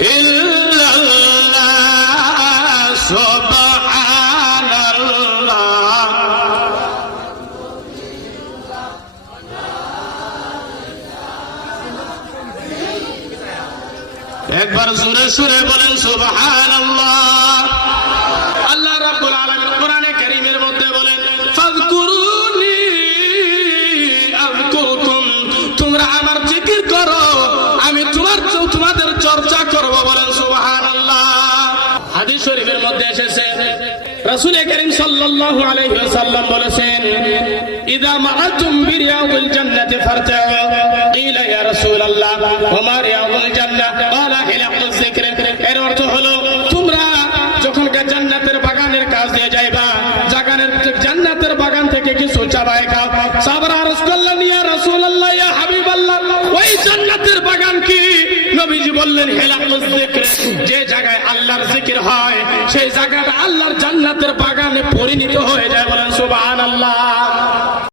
ইল্লাল্লাহ সুবহানাল্লাহ। একবার জোরে সুরে বলেন সুবহানাল্লাহ। আল্লাহ রাব্বুল আলামিন কোরআনে কারীমের মধ্যে বলেন ফাযকুরুনি আযকুরকুম, তোমরা আমার জিকির করো, আমি তোমাদের চর্চা করব। বলেন সুবহানাল্লাহ। হাদিস শরীফের মধ্যে এসেছে রাসূল কারীম সাল্লাল্লাহু আলাইহি ওয়াসাল্লাম বলেছেন ইযা মাআতুম বিরিয়াউল জান্নাতি ফারতাউ। কিলা ইয়া রাসূলুল্লাহ ওয়া মা রিয়াউল জান্নাহ? ক্বালা হিলাকুয যিকর। এর অর্থ হলো তোমরা যখন জান্নাতের বাগানের কাজ দিয়ে যাইবা, জান্নাতের বাগান থেকে কিছু চাবাই খাও। সাহাবারা আরজ করলেন ইয়া রাসূলুল্লাহ ইয়া হাবিবাল্লাহ, ওই জান্নাতের বাগান কি? নবীজি বললেন হিলাকুয যিকর, যে জায়গায় আল্লাহর জিকির হয় সেই জায়গাটা আল্লাহর জান্নাতের বাগানে পরিণত হয়ে যায়। বলেন সুবহানাল্লাহ।